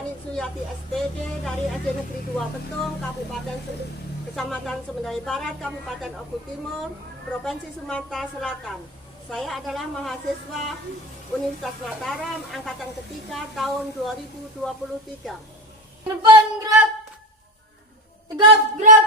Anik Suyati SPD dari SD Negeri 2 Betung, Kecamatan Semendai Barat, Kabupaten Oku Timur, Provinsi Sumatera Selatan. Saya adalah mahasiswa Universitas Mataram, angkatan ketiga tahun 2023. Depan gerak, tegap gerak.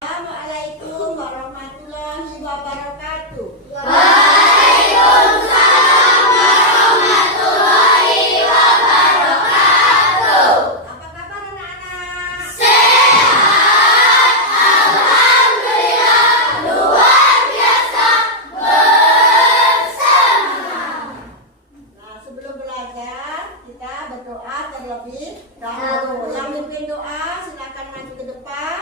Assalamualaikum warahmatullahi wabarakatuh. Waalaikumsalam warahmatullahi wabarakatuh. Apa kabar anak-anak? Sehat, alhamdulillah, luar biasa, bersemangat. Nah, sebelum belajar kita berdoa terlebih dahulu. Yang mimpin doa silakan maju ke depan.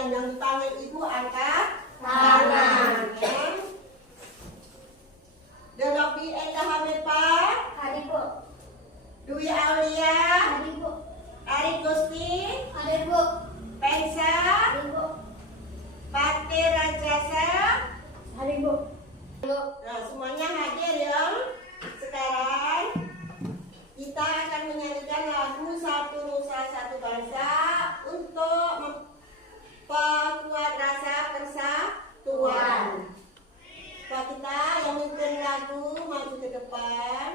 Yang di tangan ibu angkat tangan. Denobi Eka Hamepa, Hadir Bu, Dwi Aulia, hadir Bu, Ari Gusti, hadir Bu, Pensa, hadir Bu, Pate Rajasa. hadir Bu. Nah, semuanya hadir ya. Sekarang kita akan menyanyikan lagu Satu Nusa Satu Bangsa untuk memperkuat rasa persatuan. Pak kita yang mimpin lagu maju ke depan.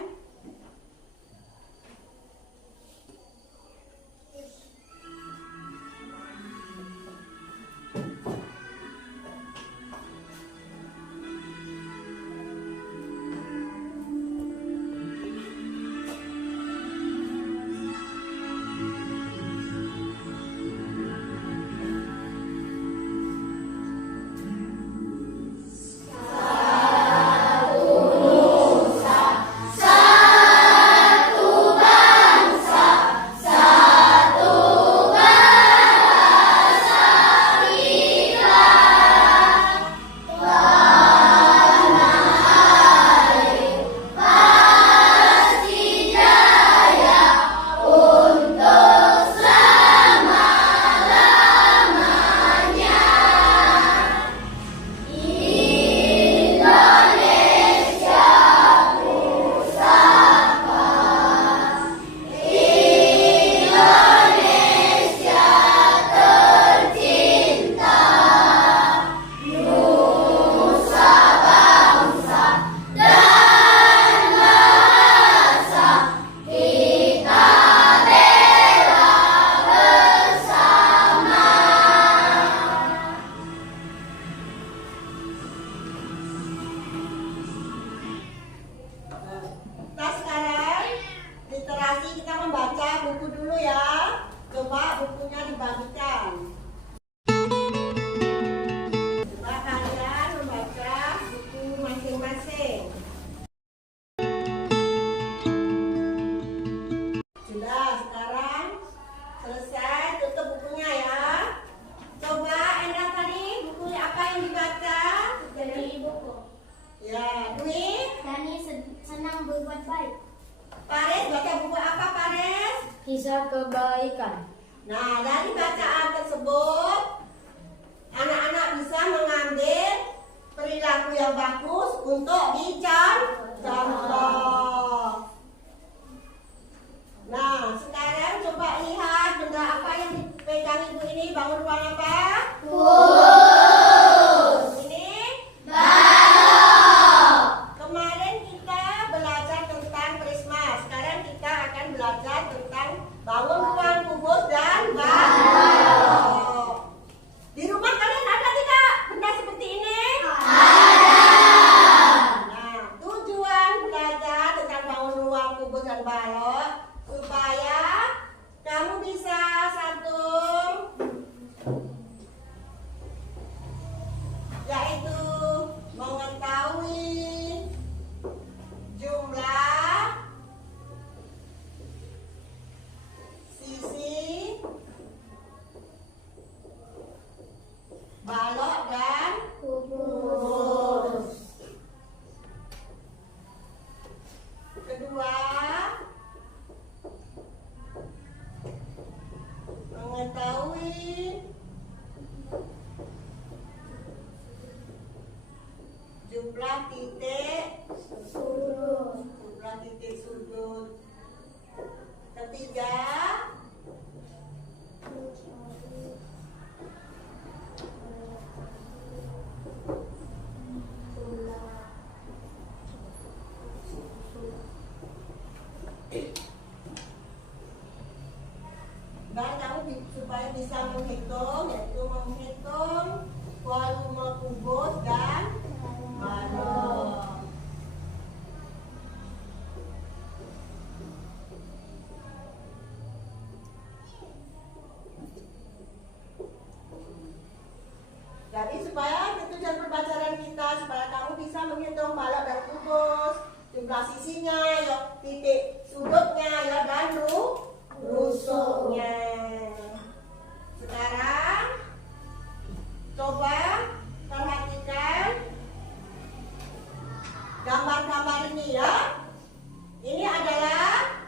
Satu Nusa senang berbuat baik. Paris baca buku apa Paris? Kisah kebaikan. Nah, dari bacaan tersebut anak-anak bisa mengambil perilaku yang bagus untuk dicontoh. Nah, sekarang coba lihat benda apa yang dipegang ibu ini. Bangun ruang apa? Ini kemarin kita belajar tentang prisma. Sekarang kita akan belajar tentang bangun ruang, kubus, dan balok. Di rumah kalian ada tidak benda seperti ini? Nah, tujuan belajar tentang bangun ruang, kubus, dan balok supaya kamu bisa satu, yaitu mengetahui jumlah, sisi, balok, dan kubus. Kedua, mengetahui jumlah titik sudut. Ketiga, dan kamu supaya bisa menghitung, yaitu menghitung volume kubus dan balok. Jadi supaya tujuan pembelajaran kita supaya kamu bisa menghitung balok dan kubus, jumlah sisinya, ya, titik sudutnya, ya, dan rusuknya. Sekarang coba perhatikan gambar-gambar ini ya. Ini adalah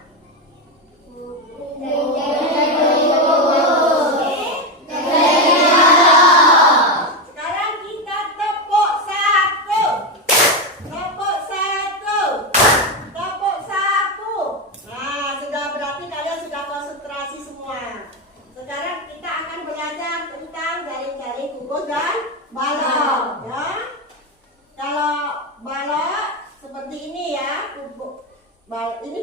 sekarang kita tepuk satu. Nah, sudah berarti kalian sudah konsentrasi semua. Sekarang kita akan belajar tentang jaring-jaring kubus dan balok ya. Kalau balok seperti ini ya, ini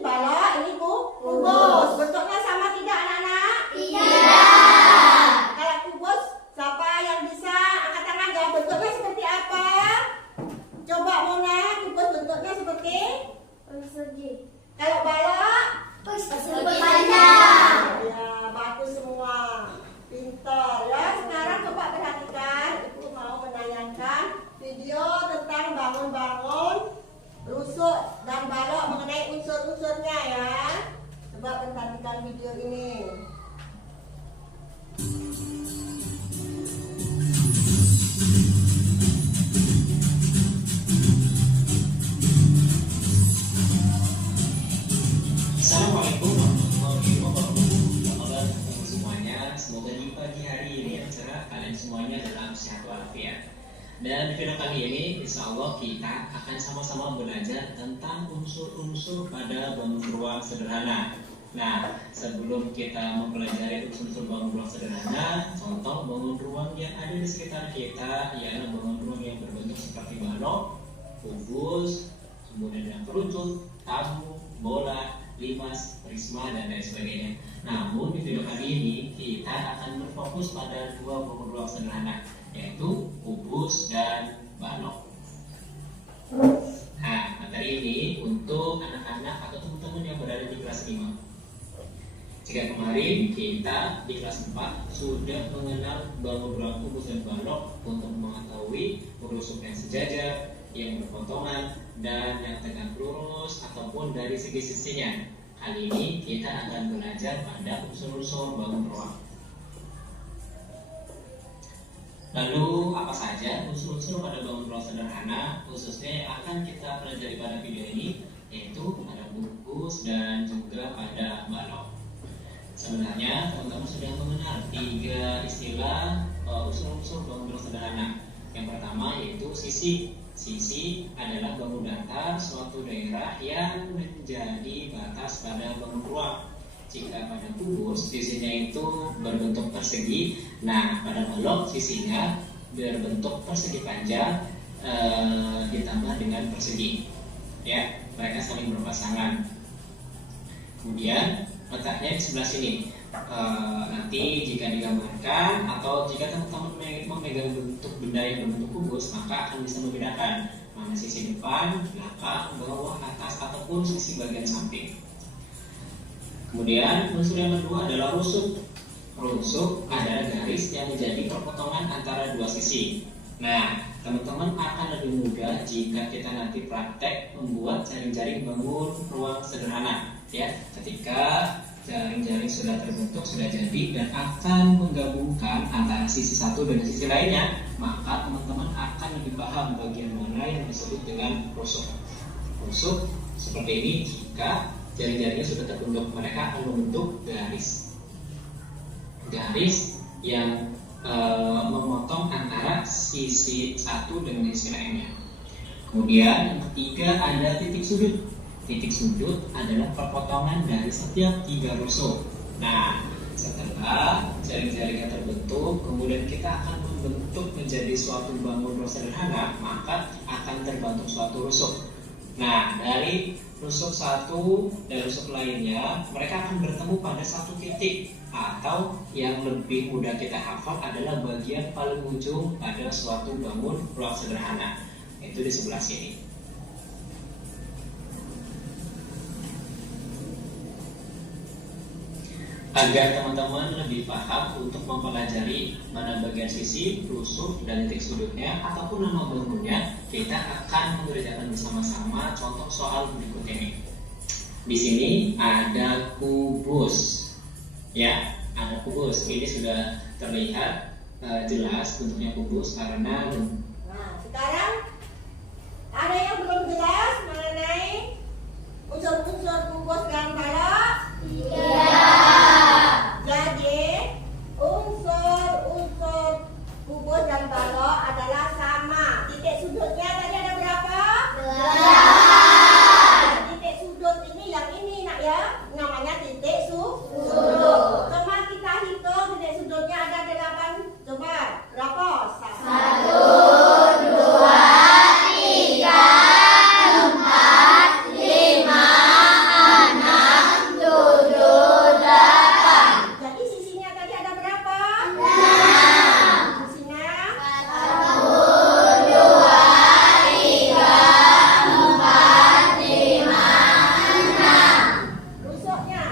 balok, ini kubus. Bentuknya sama tidak anak-anak? Tidak. Kalau kubus, siapa yang bisa angkat tangan jawab bentuknya seperti apa? Coba Mona, kubus bentuknya seperti? Persegi. Kalau balok? Persegi panjang. Ya, bagus semua. Pintar ya. Sekarang coba perhatikan, Ibu mau menayangkan video tentang bangun-bangun, rusuk, dan balok mengenai unsur-unsurnya ya. Coba perhatikan video ini. Assalamualaikum warahmatullahi wabarakatuh. Apa kabar teman semuanya? Semoga di pagi hari ini yang cerah kalian semuanya dalam sehat walafiat. Dan di video kali ini, insya Allah kita akan sama-sama belajar tentang unsur-unsur pada bangun ruang sederhana. Nah, sebelum kita mempelajari unsur-unsur bangun ruang sederhana, contoh bangun ruang yang ada di sekitar kita ialah bangun ruang yang berbentuk seperti balok, kubus, kemudian yang kerucut, tabu, bola, limas, prisma, dan lain sebagainya. Namun di video kali ini kita akan berfokus pada dua bangun ruang sederhana, yaitu kubus dan balok. Nah, materi ini untuk anak-anak atau teman-teman yang berada di kelas 5. Jika kemarin kita di kelas 4 sudah mengenal bangun ruang kubus dan balok untuk mengetahui rusuk yang sejajar, yang berpotongan, dan yang tegak lurus ataupun dari segi sisinya. Kali ini kita akan belajar pada unsur-unsur bangun ruang. Lalu apa saja unsur-unsur pada bangun ruang sederhana, khususnya yang akan kita pelajari pada video ini? sebenarnya teman-teman sudah mengenal 3 istilah unsur-unsur bangunan sederhana. Yang pertama yaitu sisi. Sisi adalah bangun datar suatu daerah yang menjadi batas pada bangun ruang. Jika pada kubus sisinya itu berbentuk persegi, nah pada balok sisinya berbentuk persegi panjang ditambah dengan persegi. Ya, mereka saling berpasangan. Kemudian letaknya di sebelah sini. Nanti jika digambarkan atau jika teman-teman memegang bentuk benda yang berbentuk kubus, maka akan bisa membedakan mana sisi depan, belakang, bawah, atas ataupun sisi bagian samping. Kemudian unsur yang kedua adalah rusuk. Rusuk adalah garis yang menjadi perpotongan antara dua sisi. Nah, teman-teman akan lebih mudah jika kita nanti praktek membuat jaring-jaring bangun ruang sederhana. Ya, ketika jaring-jaring sudah terbentuk, sudah jadi dan akan menggabungkan antara sisi satu dengan sisi lainnya, maka teman-teman akan lebih paham bagian mana yang disebut dengan rusuk. Rusuk seperti ini jika jaring-jaringnya sudah terbentuk, mereka akan membentuk garis yang memotong antara sisi satu dengan sisi lainnya. Kemudian yang ketiga ada titik sudut. Titik sudut adalah perpotongan dari setiap 3 rusuk. Nah, setelah jaring-jaringnya terbentuk, kemudian kita akan membentuk menjadi suatu bangun ruang sederhana, maka akan terbentuk suatu rusuk. Nah, dari rusuk satu dan rusuk lainnya, mereka akan bertemu pada satu titik, atau yang lebih mudah kita hafal adalah bagian paling ujung pada suatu bangun ruang sederhana, itu di sebelah sini. Agar teman-teman lebih paham untuk mempelajari mana bagian sisi, rusuk, dan titik sudutnya ataupun nama bangunnya, kita akan mengerjakan bersama-sama contoh soal berikut ini. Di sini ada kubus, ya, ada kubus. Ini sudah terlihat jelas bentuknya kubus karena. Nah, sekarang ada yang belum jelas mengenai unsur-unsur kubus dan balok? Iya. Jadi unsur-unsur kubus dan balok adalah sama. Titik sudutnya tadi ada berapa? 12. Titik sudut ini yang ini nak ya, namanya titik sudut. Coba kita hitung titik sudutnya ada 8. Coba berapa? 1, 2, 3, 4, 5, 6, 7, 8. Jadi sisinya tadi ada berapa? 6. Sisinya 1, 2, 3, 4, 5, 6. Rusuknya,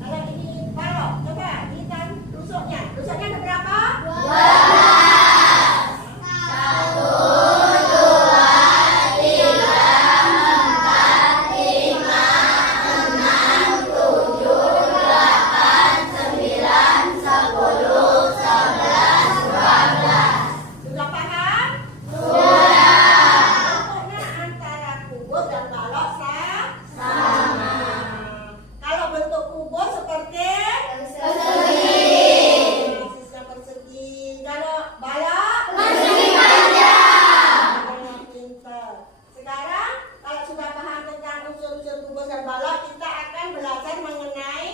kalau ini balok, coba hitung rusuknya. Rusuknya ada berapa? 12. 1, 2, 3, 4, 5, 6, 7, 8, 9, 10, 11, 12. Sudah paham? Sudah. Bentuknya antara kubus dan balok sama. Kalau bentuk kubus seperti persegi. Sisnya persegi. Kalau balok persegi panjang. Pintar. Sekarang kalau sudah paham tentang unsur-unsur kubus dan balok, kita akan belajar mengenai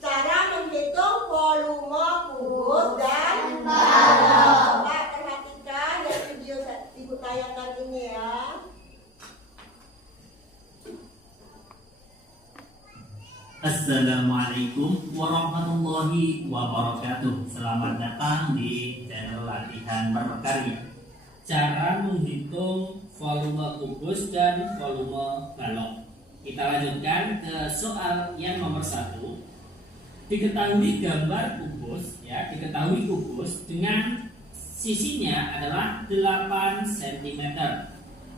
cara menghitung volume kubus dan balok. Coba perhatikan dari video ibu tayangkan ini ya. Assalamualaikum warahmatullahi wabarakatuh. Selamat datang di channel latihan berkarya. Cara menghitung volume kubus dan volume balok. Kita lanjutkan ke soal yang nomor 1. Diketahui gambar kubus, ya, diketahui kubus dengan sisinya adalah 8 cm.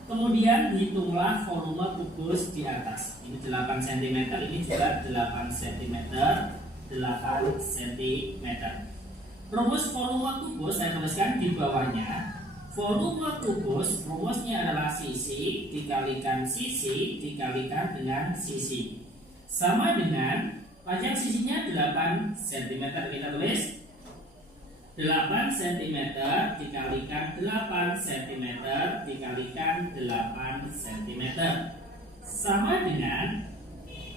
Kemudian hitunglah volume kubus di atas. Ini 8 cm, ini juga 8 cm, 8 cm. Rumus volume kubus saya tuliskan di bawahnya. Volume kubus rumusnya adalah sisi dikalikan dengan sisi. Sama dengan Panjang sisinya 8 cm. Kita tulis 8 cm dikalikan 8 cm dikalikan 8 cm sama dengan,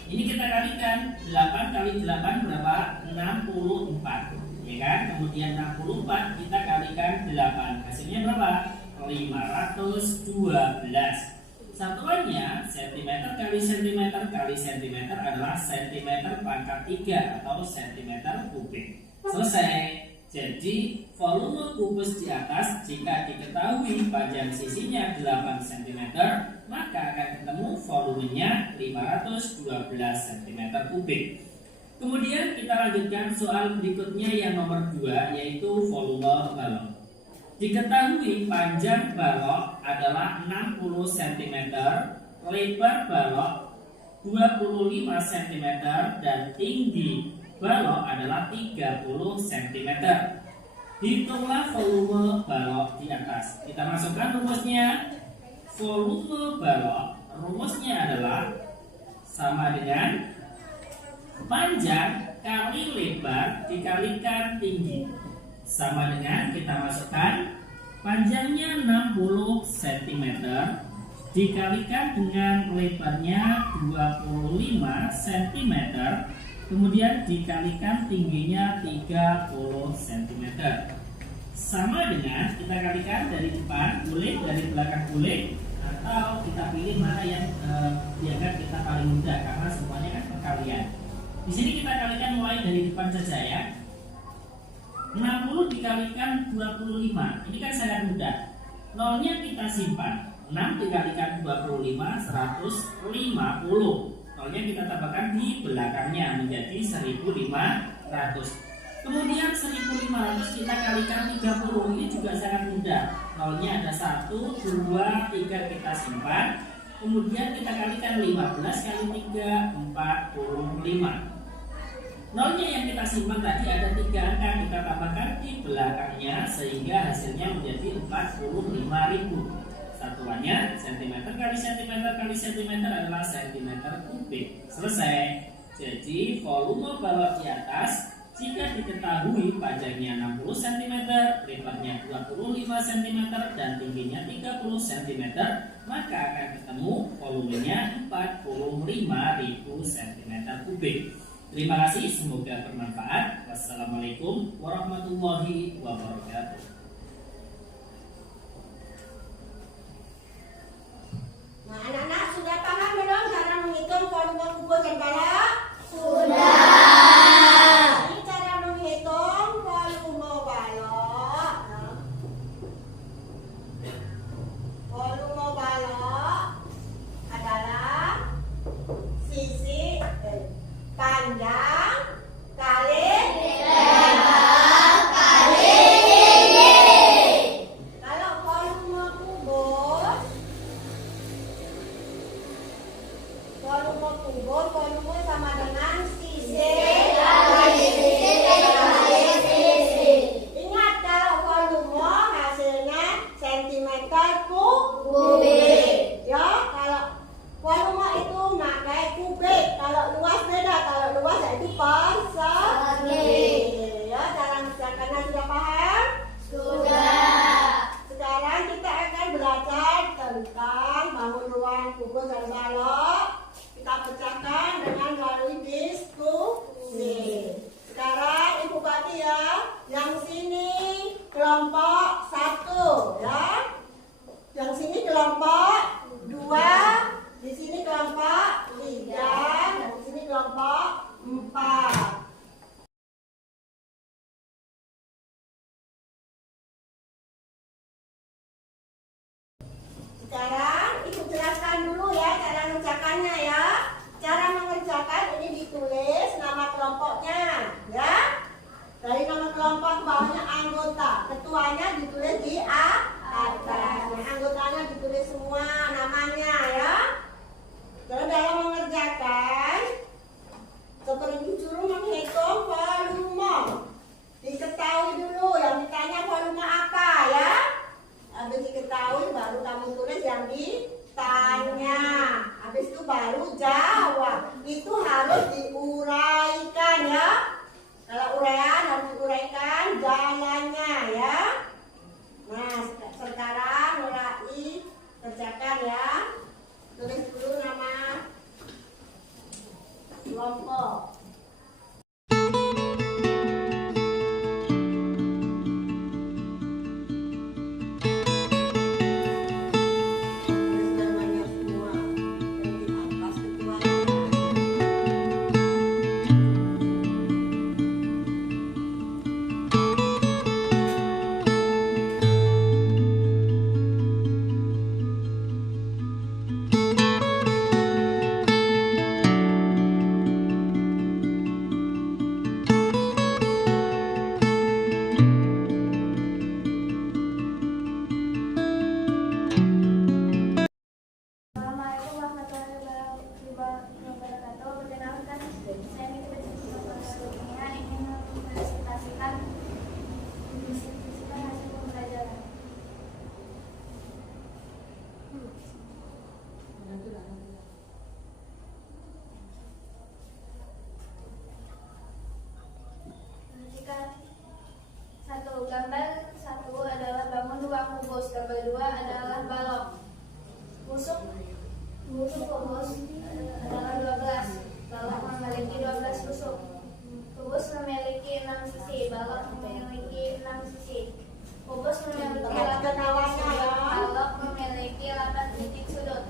ini kita kalikan 8 kali 8 berapa? 64, ya kan? Kemudian 64 kita kalikan 8, hasilnya berapa? 512. Satuannya cm kali cm kali cm adalah cm pangkat 3 atau cm kubik. Selesai. Jadi volume kubus di atas jika diketahui panjang sisinya 8 cm, maka akan ketemu volumenya 512 cm kubik. Kemudian kita lanjutkan soal berikutnya yang nomor 2, yaitu volume balok. Diketahui panjang balok adalah 60 cm, lebar balok 25 cm, dan tinggi balok adalah 30 cm. Hitunglah volume balok di atas. Kita masukkan rumusnya. Volume balok rumusnya adalah sama dengan panjang kali lebar dikalikan tinggi. Sama dengan kita masukkan panjangnya 60 cm dikalikan dengan lebarnya 25 cm, kemudian dikalikan tingginya 30 cm. Sama dengan kita kalikan dari depan boleh, dari belakang boleh, atau kita pilih mana yang dianggap kita paling mudah karena semuanya kan perkalian. Di sini kita kalikan mulai dari depan saja ya. 60 dikalikan 25, ini kan sangat mudah. Nolnya kita simpan. 6 dikalikan 25, 150. Nolnya kita tambahkan di belakangnya menjadi 1500. Kemudian 1500 kita kalikan 30, ini juga sangat mudah. Nolnya ada 1, 2, 3 kita simpan. Kemudian kita kalikan 15 kali 3, 45. Nolnya yang kita simpan tadi ada 3 angka, kita tambahkan di belakangnya sehingga hasilnya menjadi 45.000. Satuannya cm kali cm kali cm adalah cm kubik. Selesai. Jadi volume balok di atas jika diketahui panjangnya 60 cm, lebarnya 25 cm, dan tingginya 30 cm, maka akan ketemu volumenya 45.000 cm kubik. Terima kasih, semoga bermanfaat. Wassalamualaikum warahmatullahi wabarakatuh. Nah, anak-anak sudah paham belum cara menghitung volume kubus dan balok? Sudah. Ini cara menghitung volume balok. Volume balok adalah sisi panjang kali Lebar kali tinggi. kalau volume kubus, volume sama dengan sisi Kali sisi kali sisi. Ingat kalau volume hasilnya sentimeter Kubik. ya, kalau volume itu pakai kubik. Kalau luas beda, kalau luas yaitu persegi. Ya, cara mengerjakannya sudah paham? Sudah. Sekarang kita akan belajar tentang bangun ruang kubus dan balok. Kita pecahkan dengan melalui diskusi. Sekarang Ibu bagi ya, yang sini kelompok 1 ya, yang sini kelompok 2, di sini kelompok 3, dan di sini kelompok 4. Sekarang Ibu jelaskan dulu ya cara mengerjakannya ya. Cara mengerjakan ini ditulis nama kelompoknya ya. Dari nama kelompok ke bawahnya anggota. Ketuanya ditulis di atas. Nah, anggotanya ditulis semua namanya ya. Terus dalam mengerjakan seperti disuruh menghitung volume. Diketahui dulu yang ditanya volume apa ya. Habis diketahui baru kamu tulis yang ditanya. Habis itu baru jawab. Itu harus diurai kelompok. Semuanya semua yang di atas ketuanya. Assalamualaikum warahmatullahi wabarakatuh. Perkenalkan, saya Mitra Pemilihan ingin mempresentasikan hasil pembelajaran. Jika gambar 1 adalah bangun ruang kubus, gambar 2 adalah balok. Musuh kubus adalah 12. Balok memiliki 12 tusuk. Kubus memiliki 6 sisi. Balok memiliki 6 sisi. Kubus memiliki 8 titik sudut. Balok memiliki 8 titik sudut.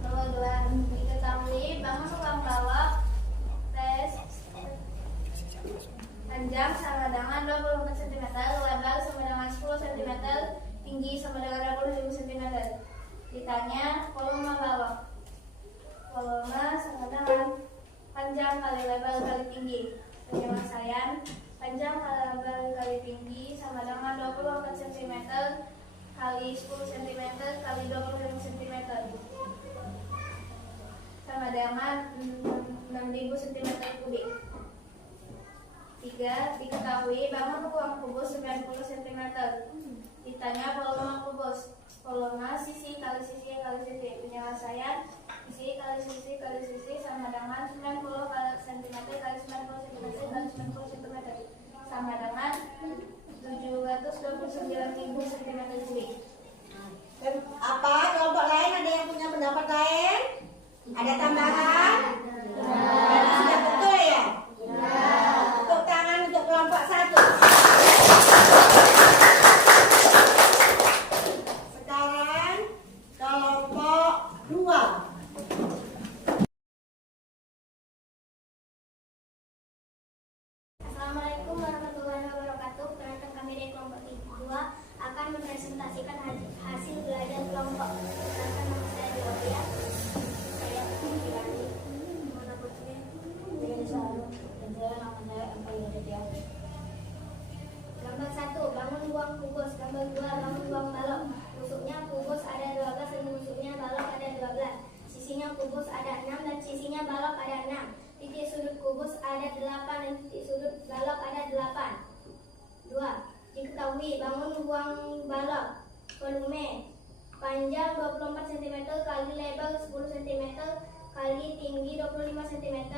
Nomor 2. Diketahui bangun ruang balok tes panjang sama dengan 24 cm, lebar sama dengan 10 cm, tinggi sama dengan 25 cm. Ditanya volume balok. Volume sama dengan panjang kali lebar kali tinggi. Penyelesaian panjang kali lebar kali tinggi sama dengan 24 cm kali 10 cm kali 25 cm sama dengan 6000 cm3. 3. Diketahui bangun ruang kubus 90 cm. Ditanya volume kubus. Volume sisi kali sisi kali sisi. Penyelesaian sisi kali sisi kali sisi sama dengan 90 cm kali 90 cm kali 90 cm sama dengan 729.000 cm3. Dan apa kelompok lain ada yang punya pendapat lain? Ada tambahan? Berarti sudah betul ya? Tepuk tangan untuk kelompok 1. Sekarang kelompok 2. Assalamualaikum warahmatullahi wabarakatuh. Perkenalkan kami dari kelompok 2 akan mempresentasikan hasil belajar kelompok. Perkenalkan nama saya Jolia. Saya Kirani. Mana Putri? Dengan Selalu. Dan saya nama saya Ampaya Dedia. Gambar 1, bangun ruang kubus. Gambar 2, bangun ruang balok. Tusuknya kubus ada 12 dan tusuknya balok ada 12. Sisinya kubus ada 6 dan sisinya balok ada 6. Titik sudut kubus ada 8 dan titik sudut balok ada 8. 2. Diketahui bangun ruang balok. Volume panjang 24 cm kali lebar 10 cm kali tinggi 25 cm.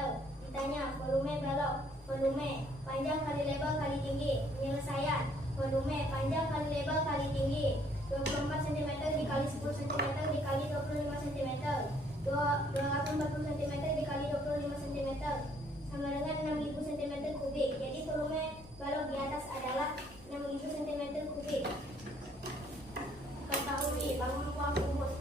Ditanya volume balok. Volume panjang kali lebar kali tinggi. Penyelesaian volume panjang kali lebar kali tinggi 24 cm dikali 10 cm dikali 25 cm 240 cm dikali 25 cm sama dengan 6000 cm3. Jadi volume balok di atas adalah 6000 cm3. Ketahui bangun ruang kubus.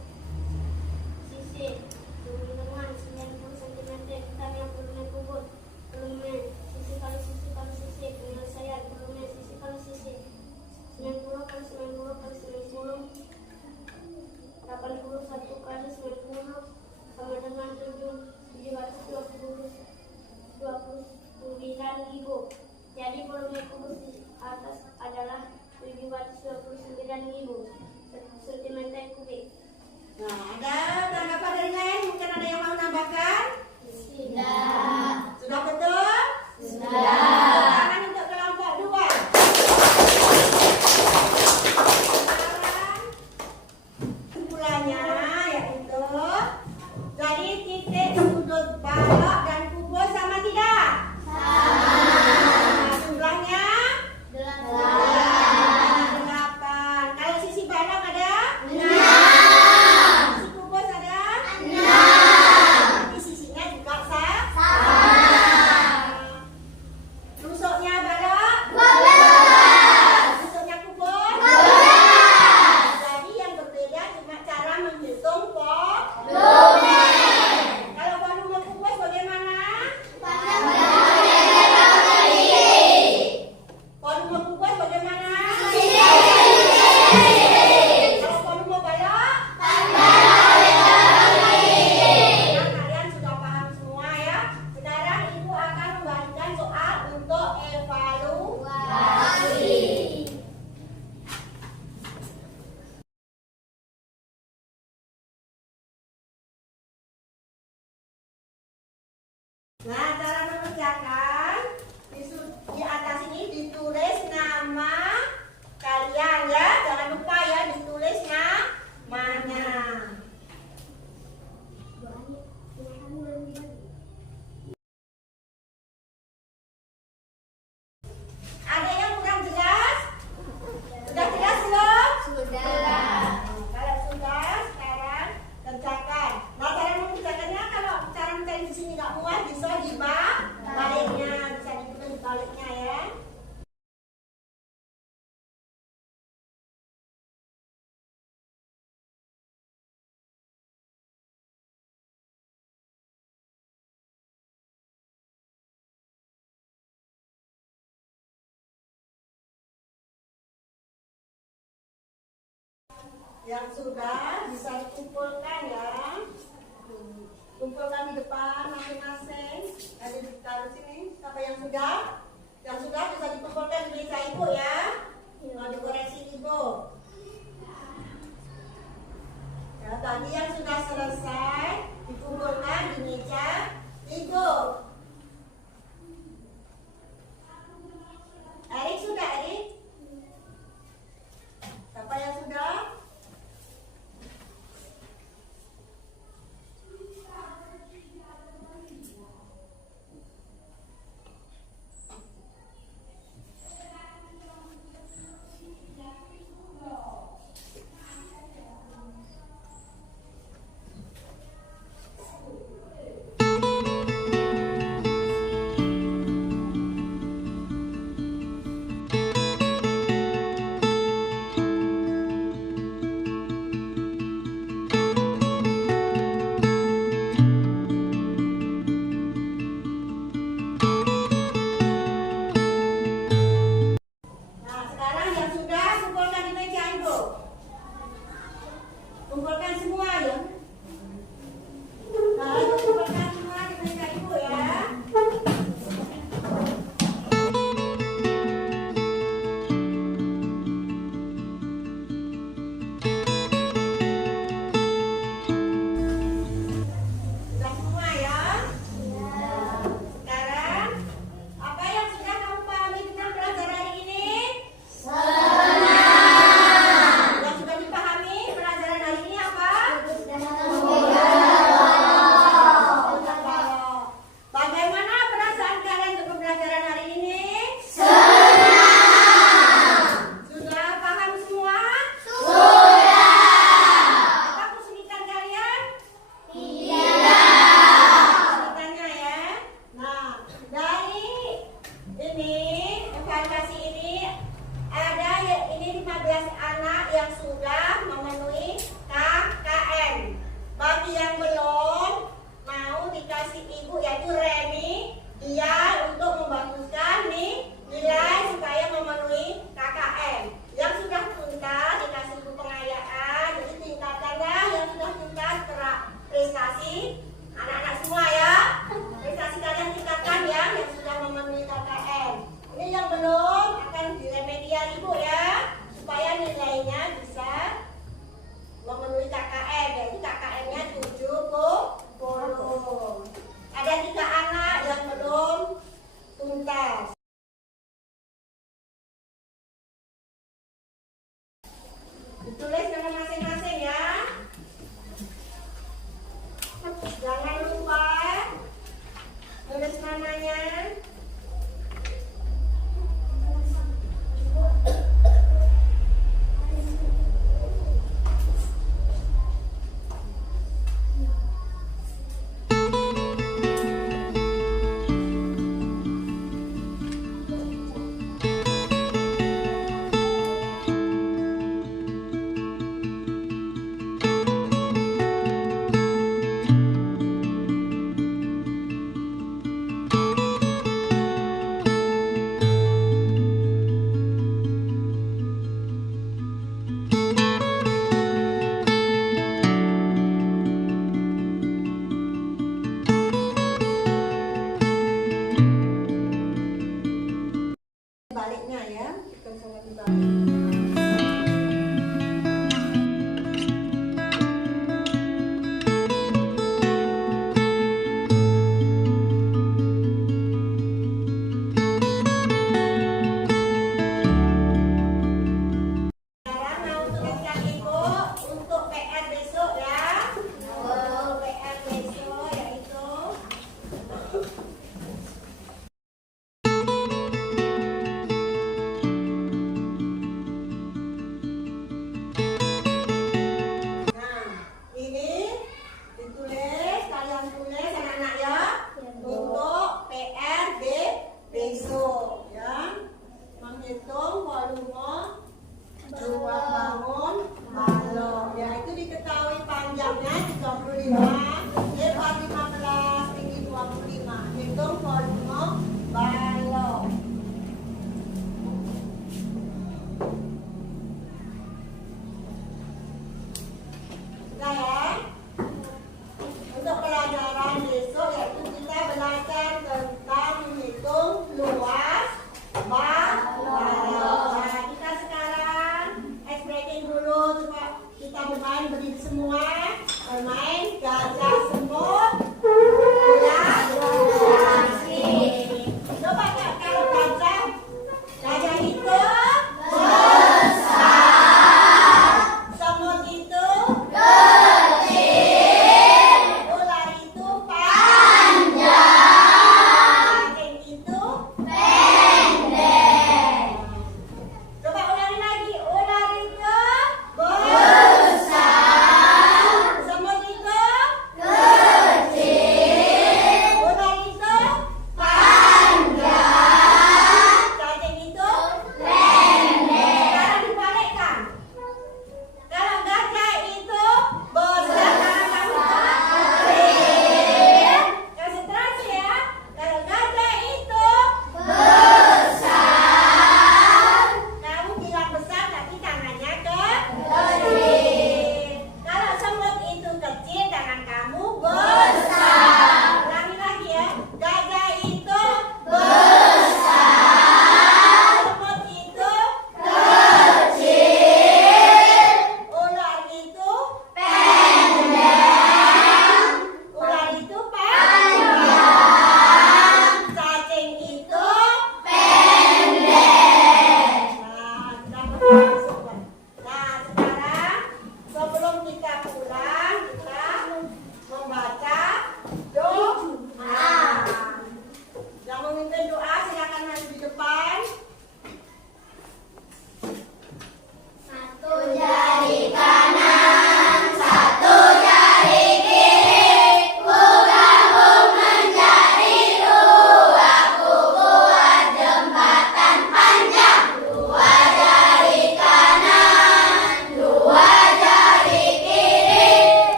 Sisi dengan 90 cm. Ditanya volume kubus. Volume sisi kali sisi kali sisi. Penyelesaian volume sisi kali sisi 90 kali 90 kali 90 81 kali 90 sama dengan 729.000. Jadi volume kubus di atas adalah 729.000 cm3. Nah, ada tanggapan dari lain? Mungkin ada yang mau nambahkan? Tidak. Sudah betul? Sudah. Tangan untuk kelompok 2. Sekarang kesimpulannya yaitu dari titik sudut balok dan kubus sama tidak? Nah, jumlahnya 8. Kalau sisi balok ada? 6. Sisi kubus ada? 6. Sisi Nah, cara mengerjakan di atas ini ditulis nama kalian ya. Jangan lupa ya ditulis namanya. Ada yang kurang jelas? Sudah jelas belum? Sudah. Kalau sudah, sekarang kerjakan. Nah, cara mengerjakannya kalau cara mencari di sini nggak muat, bisa dibaliknya, bisa diputar dibaliknya ya. Yang sudah bisa dikumpulkan ya. Kumpulkan di depan masing-masing. Ada di taruh sini. Siapa yang sudah? Yang sudah bisa dikumpulkan di meja ibu ya. Mau dikoreksi ibu. Ya, tadi yang sudah selesai dikumpulkan di meja ibu. Erik sudah, Erik? Siapa yang sudah?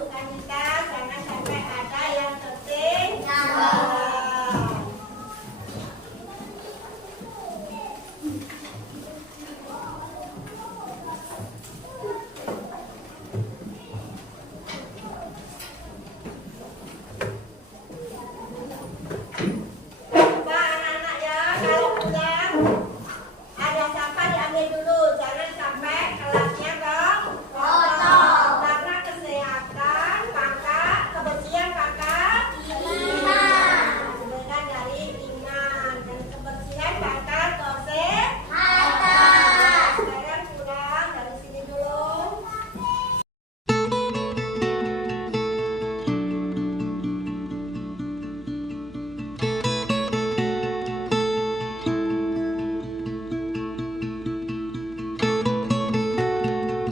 sukacita, jangan sampai ada yang